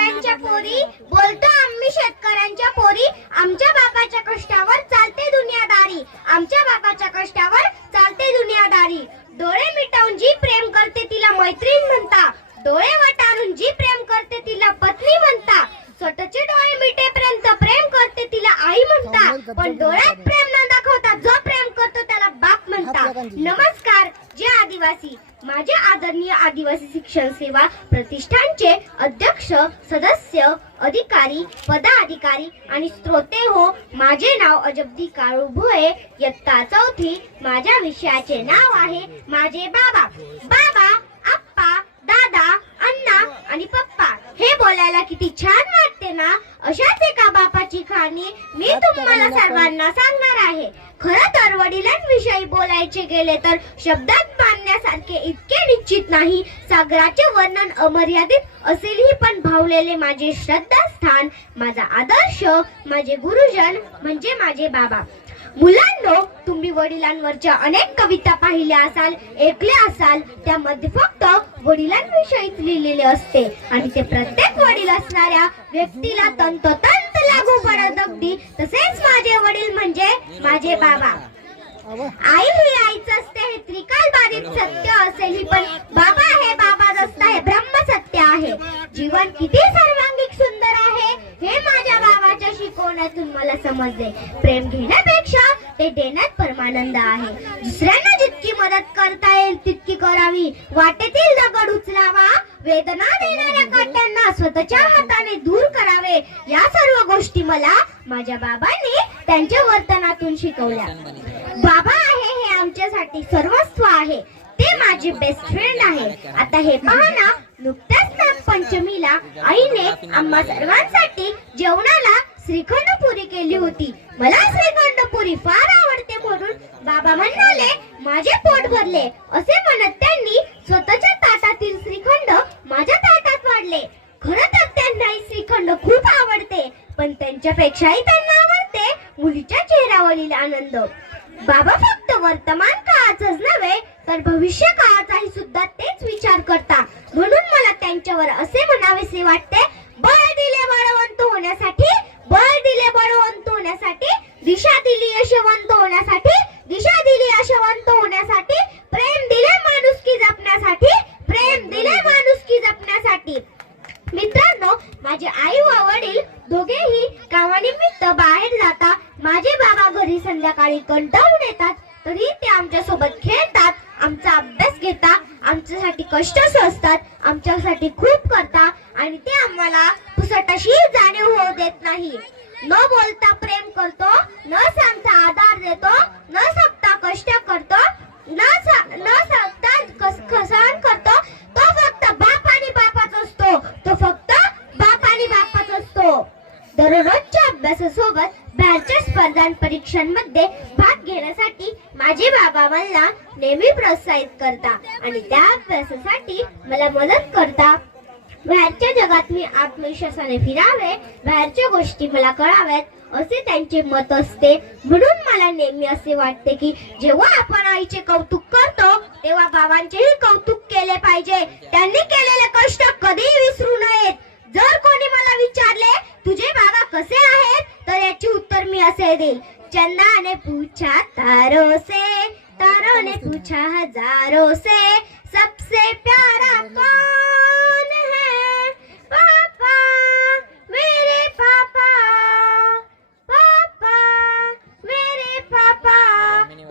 शेतकऱ्यांच्या पोरी बोलतो आम्ही शेतकऱ्यांच्या पोरी आमच्या बापाच्या कष्टावर चालते दुनियादारी. आमच्या बापाच्या कष्टावर चालते दुनियादारी. डोळे मिटवून जी प्रेम करते तिला मैत्रीण म्हणता डोळे वटारून जी प्रेम करते तिला पत्नी म्हणता स्वतःचे डोळे मिटेपर्यंत प्रेम करते तिला आई म्हणता पण डोळ्यात प्रेम न दाखवता जो प्रेम करतो त्याला बाप म्हणता नमस्कार जे आदिवासी माझे आदरणीय आदिवासी शिक्षण सेवा प्रतिष्ठानचे अध्यक्ष सदस्य अधिकारी पदाधिकारी आणि स्त्रोते हो माझे नाव अजब्दी काळू भोये इयत्ता चौथी माझ्या विषयाचे नाव आहे माझे बाबा. बाबा आप्पा दादा अण्णा आणि पप्पा. हे बोलायला किती छान वाटते ना अशाच एका बापाची कहाणी मी तुम्हाला सर्वांना सांगणार आहे खरं तर वडिलांविषयी बोलायचे गेले तर शब्दात मानण्यासारखे इतके निश्चित नाही. सागराचे वर्णन अमर्यादित असेलही पण भावलेले माझे श्रद्धास्थान माझा आदर्श माझे गुरुजन म्हणजे माझे बाबा. मुलांनो तुम्ही वडिलांवरच्या अनेक कविता पाहिल्या असाल ऐकल्या असाल त्यामध्ये फक्त वडिलांविषयीच लिहिलेले असते. आणि ते प्रत्येक वडील असणाऱ्या व्यक्तीला तंतोतंत लागू पडत अगदी. तसेच माझे वडील म्हणजे माझे बाबा. आई ही आईच असते हे त्रिकाल बाधित सत्य असेल पण बाबा हे बाबा असता हे ब्रह्म सत्य आहे. जीवन किती सर्वांगिक सुंदर आहे हे माझ्या बाबाच्या शिकवण्यातून मला समजले? प्रेम घेण्यापेक्षा ते देण्यात परमानंद आहे. दुसऱ्यांना जितकी मदत करता येईल तितकी करावी. वाटेतील दगड उचलावा. वेदना देणाऱ्या काट्यांना स्वतःच्या हाताने दूर करावे. या सर्व गोष्टी मला माझ्या बाबांनी त्यांच्या वर्तनातून शिकवल्या. बाबा आहे हे आमच्यासाठी सर्वस्व आहे. ते माझे बेस्ट फ्रेंड आहे. आता हे पहा ना नुकत्याच नागपंचमीला आईने आम्हा सर्वांसाठी जेवणा श्रीखंड पुरी केली होती. मला श्रीखंड पुरी फार आवडते म्हणून बाबा म्हणाले माझे पोट भरले. असे म्हणत त्यांनी स्वतःच्या ताटातील श्रीखंड माझ्या ताटात वाढले. खर तर त्यांना श्रीखंड खूप आवडते पण त्यांच्यापेक्षाही त्यांना आवडते मुलीच्या चेहऱ्यावरील आनंद. बाबा फक्त वर्तमान काळाचाच नव्हे तर भविष्य काळाचाही सुद्धा तेच विचार करता म्हणून मला त्यांच्यावर असे म्हणावेसे वाटते बळ दिले बळवंत होण्यासाठी बळ दिले बळवंत होण्यासाठी दिशा दिली यशवंत होण्यासाठी दिशा दिली यशवंत होण्यासाठी प्रेम दिले माणुसकी जपण्यासाठी प्रेम दिले माणुसकी जपण्यासाठी. मित्रांनो माझे आई व वडील दोघेही कामानिमित्त बाहेर जाता माझे बाबा घरी संध्याकाळी कंटाळून येतात. तरी ते आमच्यासोबत खेळतात आमचा अभ्यास घेता आमच्यासाठी कष्ट सोसतात आमच्यासाठी खूप करता आणि ते आम्हाला पुसटाशी जाणीव होऊ देत नाही. न बोलता प्रेम करतो न सांगता आधार देतो न सांगता कष्ट करतो न न सांगता कस- करतो तो फक्त बाप आणि बापाच असतो. तो फक्त बाप आणि बापाच असतो. दररोजच्या अभ्यासासोबत बाहेरच्या स्पर्धा परीक्षांमध्ये भाग घेण्यासाठी माझे बाबा मला नेहमी प्रोत्साहित करता आणि त्या अभ्यासासाठी मला मदत करता बाहेरच्या जगात मी आत्मविश्वासाने फिरावे बाहेरच्या गोष्टी मला कळाव्यात असे त्यांचे मत असते. म्हणून मला नेहमी असे वाटते की जेव्हा आपण आईचे कौतुक करतो तेव्हा बाबांचेही कौतुक केले पाहिजे. त्यांनी केलेले कष्ट कधीही विसरू नयेत. जर कोणी मला विचारले तुझे बाबा कसे आहेत? तर याचे उत्तर मी असे देईल. चंदाने पूछा तारो से? तारो ने पूछा हजारो से? सब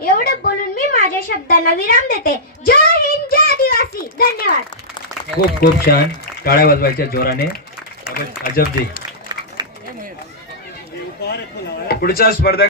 एवढं बोलून मी माझ्या शब्दांना विराम देते. जय हिंद जय आदिवासी. धन्यवाद. खूप खूप छान. टाळ्या वाजवायच्या जोराने. अजब पुढचा स्पर्धा